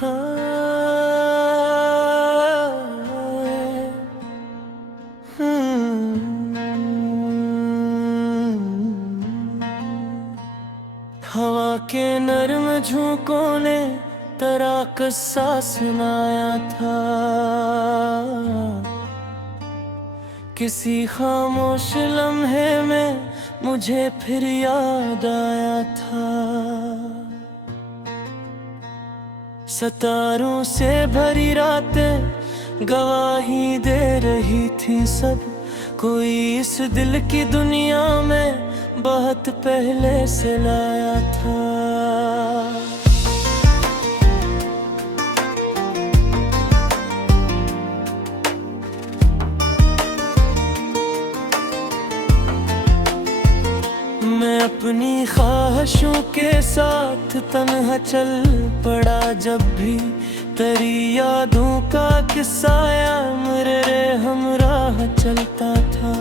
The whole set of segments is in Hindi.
हवा के नरम झोंकों ने तेरा किस्सा सुनाया था, किसी खामोश लम्हे में मुझे फिर याद आया था। सितारों से भरी रातें गवाही दे रही थी सब, कोई इस दिल की दुनिया में बहुत पहले से लाया था। मैं अपनी ख्वाहिशों के साथ तन्हा चल पड़ा, जब भी तेरी यादों का किस्सा मेरे हमराह चलता था।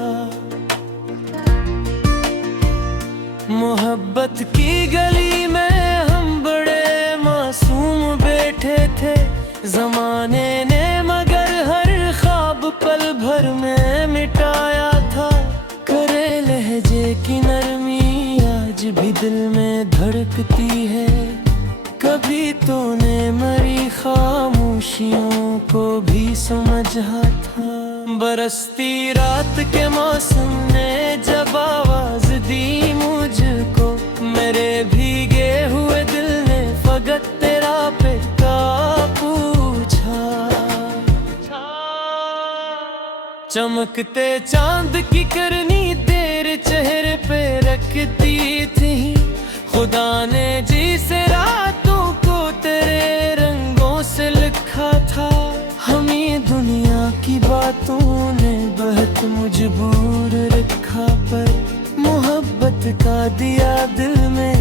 मोहब्बत की गली में हम बड़े मासूम बैठे थे, जमाने ने मगर हर ख्वाब पल भर में मिटाया था। करे लहजे की नरमी आज भी दिल में धड़कती है, कभी तूने मेरी खामोशियों को भी समझा था। बरसती रात के मौसम ने जब आवाज दी मुझको, मेरे भीगे हुए दिल ने फकत तेरा पिता पूछा। चमकते चांद की करनी तेरे चेहरे पे रखती थी, खुदा ने जिसे रातों को तेरे रंगों से लिखा था। हमें दुनिया की बातों ने बहुत मजबूर रखा, पर मोहब्बत का दिया दिल में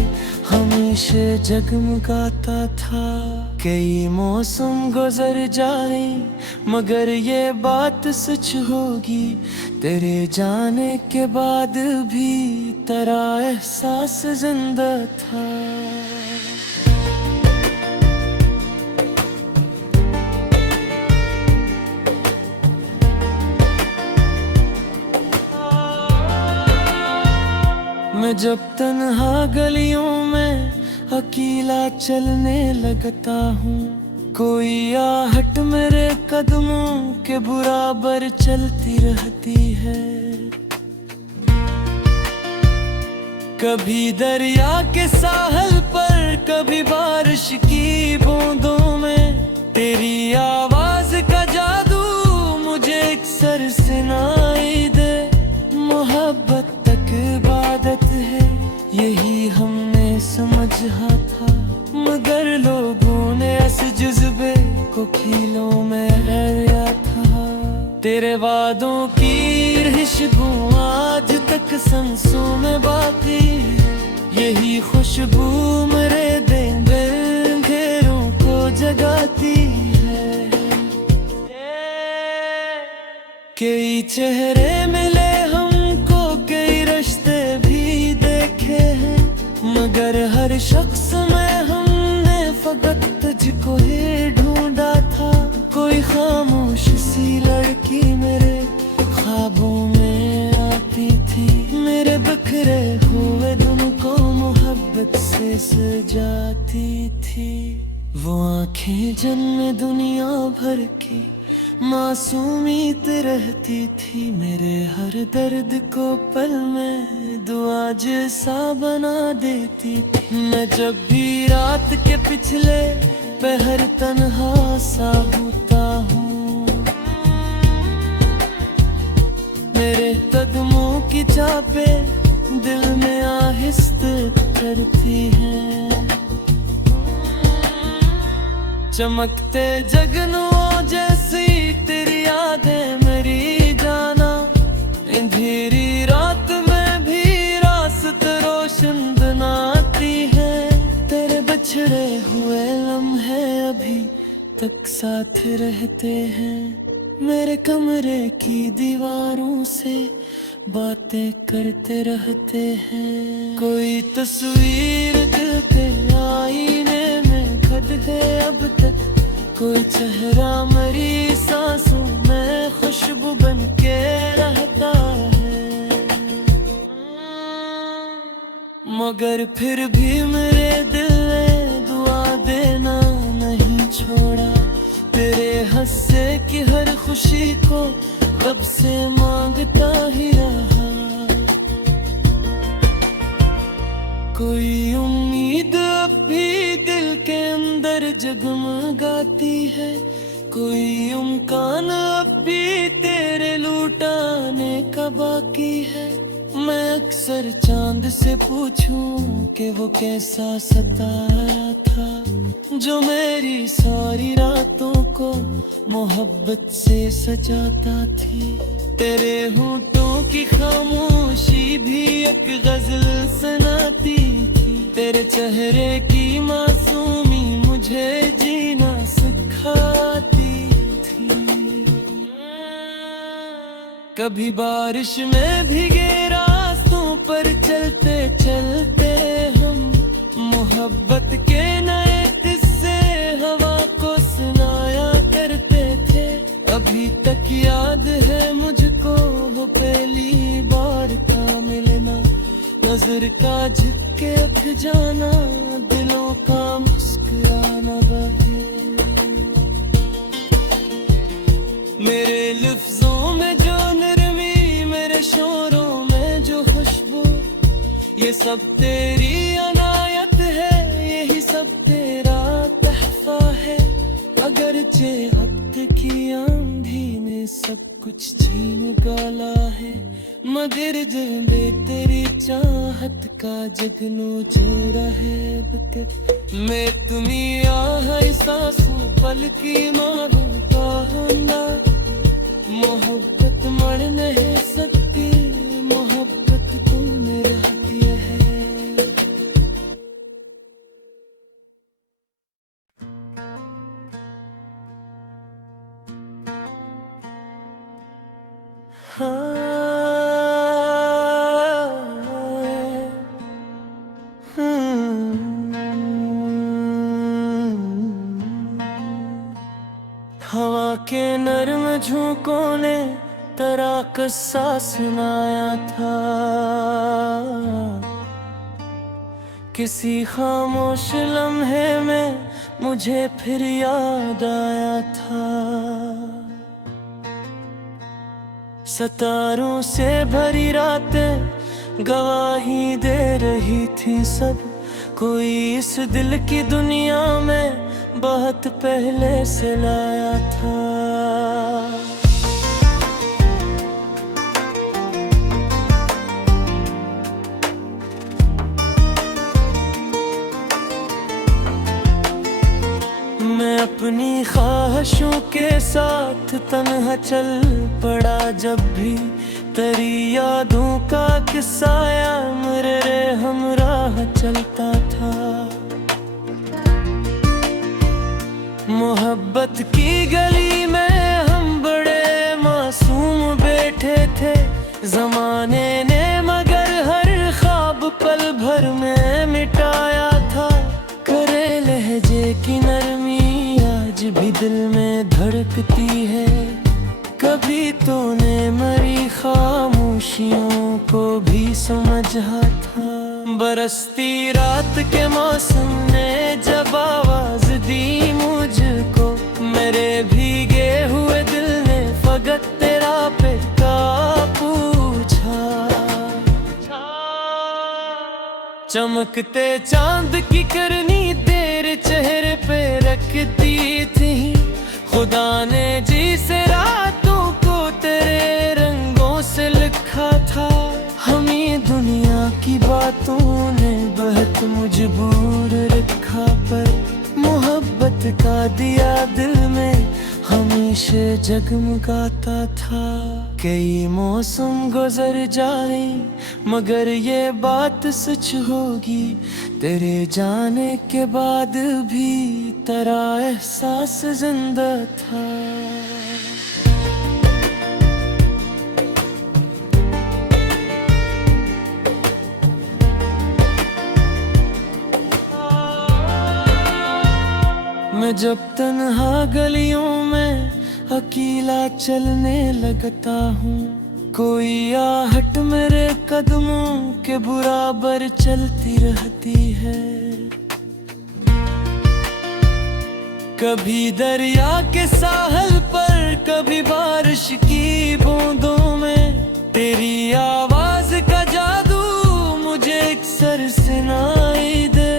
हमेशा जगमगाता था। कई मौसम गुजर जाए मगर ये बात सच होगी, तेरे जाने के बाद भी तेरा एहसास जिंदा था। मैं जब तन्हा गलियों में अकेला चलने लगता हूँ, कोई आहट मेरे कदमों के बराबर चलती रहती है। कभी दरिया के साहल पर, कभी बारिश की बूंदों में, तेरी आवाज का जादू मुझे अक्सर सुनाई दे। मोहब्बत तक इबादत है यही हमने समझा था, मगर लोगों ने इस जज्बे को खीलों में हराया था। तेरे वादों की खुशबू आज तक सांसों में बाकी है, यही खुशबू मेरे दिन घेरों को जगाती है। कई चेहरे मिले हमको, कई रिश्ते भी देखे हैं, मगर हर शख्स में हमने फकत तुझको ही ढूंढा था। कोई खामोश सी लड़की मेरे ख्वाबों में आती थी, मेरे बिखरे हुए दिल को मोहब्बत से सजाती थी। वो आंखें जिनमें दुनिया भर की मासूमियत रहती थी, मेरे हर दर्द को पल में दुआ जैसा बना देती थी। मैं जब भी रात के पिछले पहर तन्हा सा होता हूँ, मेरे कदमों की चापे दिल में आहिस्ते करती हैं। चमकते जगनुओं जैसी तेरी यादें मेरी जाना, अंधेरी रात में भी रास्ते रोशन बनाती है। तेरे बिछड़े हुए लम्हे अभी तक साथ रहते हैं, मेरे कमरे की दीवारों से बातें करते रहते हैं। कोई तस्वीर दिल के आईने में खद है अब तक कोई चेहरा मेरी सांसों में खुशबू बन के रहता है, मगर फिर भी मेरे दिल ने दुआ देना नहीं छोड़ा। तेरे हंसे की हर खुशी को कब से मांगता ही रहा। कोई उम्मीद अब भी दिल के अंदर जगमगाती है, कोई उम्कान अब भी तेरे लुटाने का बाकी है। मैं अक्सर चांद से पूछूं कि वो कैसा सताया था, जो मेरी सारी रातों को मोहब्बत से सजाता थी। तेरे होंठों की खामोशी भी एक गजल सुनाती थी, तेरे चेहरे की मासूमी मुझे जीना सिखाती थी। कभी बारिश में भीगे रास्तों पर चलते चलते हम मोहब्बत के नए किस्से हवा को सुनाया करते थे। अभी तक याद है मुझको वो पहली बार का मिलना, नजर का झुक के जाना, दिलों का मुस्कुराना बहे। मेरे लफ्जों में जो नरमी, मेरे शोरों में जो खुशबू, ये सब तेरी अनायत है, यही सब तेरा तहफा है। अगरचे वक्त की आंधी ने सब कुछ छीन डाला है, मगर जब तेरी चाहत का जगनू जल रहे अब तक। मैं तुम्हें आह सांसों पल की मांगू कहना, मोहब्बत मर नहीं सकती, मोहब्बत तूने रहती है। हवा के नर्म झोंकों ने तेरा किस्सा सुनाया था, किसी खामोश लम्हे में मुझे फिर याद आया था। सितारों से भरी रातें गवाही दे रही थी सब, कोई इस दिल की दुनिया में बहुत पहले से लाया था। मैं अपनी ख्वाहिशों के साथ तन्हा चल पड़ा, जब भी तेरी यादों का किस्सा मेरे हमराह चलता था। मोहब्बत की गली में हम बड़े मासूम बैठे थे, जमाने ने मगर हर ख्वाब पल भर में मिटाया था। करे लहजे की नरमी आज भी दिल में धड़कती है, कभी तूने मेरी खामोशियों को भी समझा था। बरसती रात के मौसम ने जब आवाज दी मुझको, मेरे भीगे हुए दिल ने फकत तेरा पिता पूछा। चमकते चांद की करनी तेरे चेहरे पे रखती थी, खुदा ने जिसे रातों को तेरे रंगों से लिखा था। हमें दुनिया की बातों ने बहुत मजबूर रखा, पर मोहब्बत का दिया दिल में हमेशा जगमगाता था। कई मौसम गुजर जाए मगर ये बात सच होगी, तेरे जाने के बाद भी तेरा एहसास जिंदा था। मैं जब तन्हा गलियों में अकेला चलने लगता हूँ, कोई आहट मेरे कदमों के बराबर चलती रहती है। कभी दरिया के साहल पर, कभी बारिश की बूंदों में, तेरी आवाज का जादू मुझे अक्सर सुनाई दे।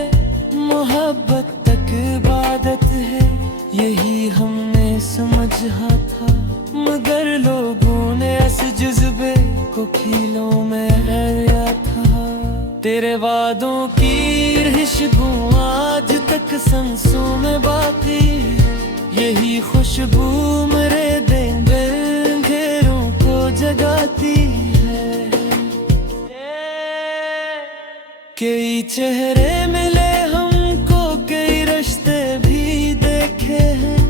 मोहब्बत तक इबादत है, यही हमने समझा था, मगर लोगों ने इस जज्बे को खीलों में हराया था। तेरे वादों की खुशबू आज तक सांसों में बाकी है, यही खुशबू मेरे दिन अंधेरों को जगाती है। कई चेहरे मिले हमको, कई रिश्ते भी देखे हैं,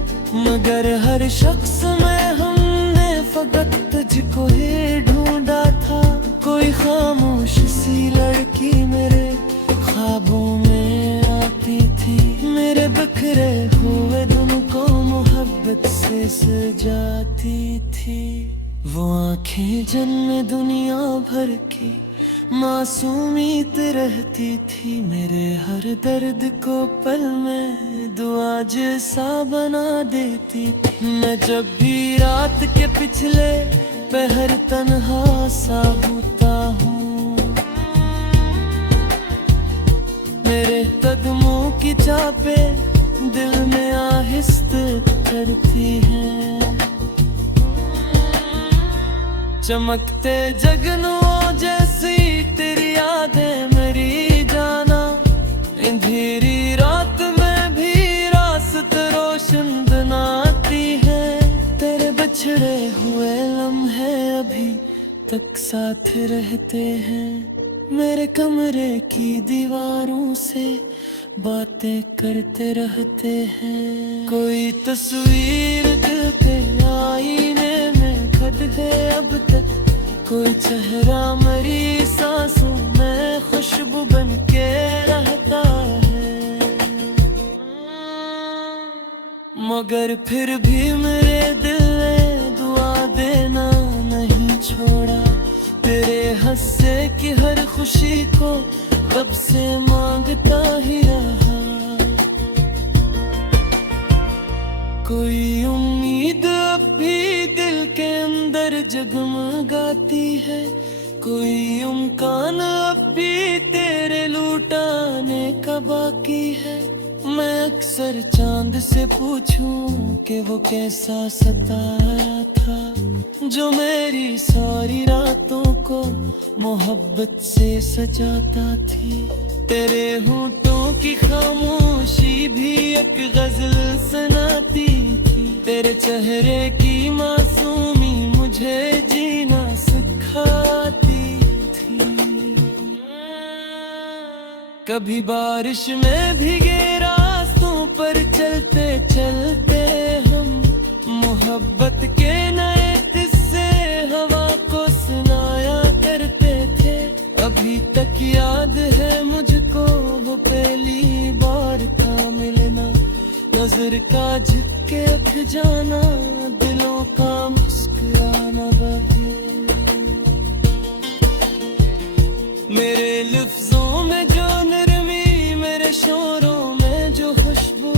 मगर हर शख्स में हमने फकत तुझको ही ढूंढा था। कोई खामोश सी लड़की मेरे ख्वाबों में आती थी, मेरे बिखरे हुए दिल को मोहब्बत से सजाती थी। वो आंखें जिनमें दुनिया भर की मासूमियत रहती थी, मेरे हर दर्द को पल में दुआ जैसा बना देती थी। मैं जब भी रात के पिछले पहर तन्हा सा होता हूँ, मेरे कदमों की चापे दिल में आहिस्ते करती हैं। चमकते जगनुओं जैसी तेरी यादें मेरी जाना, अंधेरी रात में भी रास्ते रोशन बनाती है। तेरे बिछड़े हुए लम्हे अभी तक साथ रहते हैं, मेरे कमरे की दीवारों से बातें करते रहते हैं। कोई तस्वीर दिल के आईने में खद है अब तक, कोई चेहरा मेरी सांसों में खुशबू बन के रहता है। मगर फिर भी मेरे दिल ने दुआ देना नहीं छोड़ा, तेरे हंसे की हर खुशी को रब से मांगता ही रहा। कोई उम्मीद अब भी दिल के अंदर जगमगाती है, कोई उम्कान अब भी तेरे लुटाने का बाकी है। मैं अक्सर चांद से पूछूं कि वो कैसा सताया था, जो मेरी सारी रातों को मोहब्बत से सजाता थी। तेरे होंठों की खामोशी भी एक गजल सुनाती थी, तेरे चेहरे की मासूमी मुझे जीना सिखाती थी। कभी बारिश में भीगे रास्तों पर चलते चलते हम मोहब्बत के नए किस्से हवा को सुनाया करते थे। अभी तक याद है मुझको वो पहली बार का मिलना, नजर का झुक के जाना, दिलों का मुस्कुराना बहे। मेरे लफ्जों में जो नरमी, मेरे शोरों में जो खुशबू,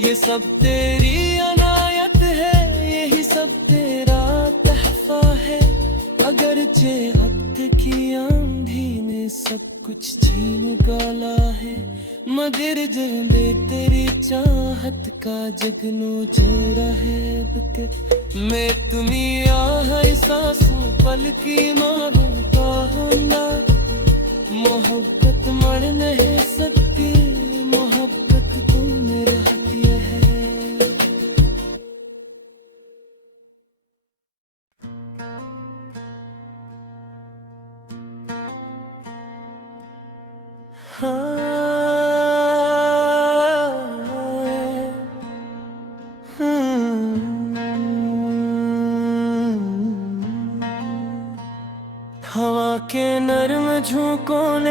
ये सब तेरी अनायत है, यही सब तेरा तहफा है। अगरचे वक्त की आंधी ने सब कुछ छीन डाला है, मगर जले तेरी चाहत का जगनू जल रहा है बिक। मैं तुम्हें यहाँ सांसों पल की मांगू कहना, मोहब्बत मर नहीं सकती, मोहब्बत तुमने रहती है। हवा के नर्म झोंकों ने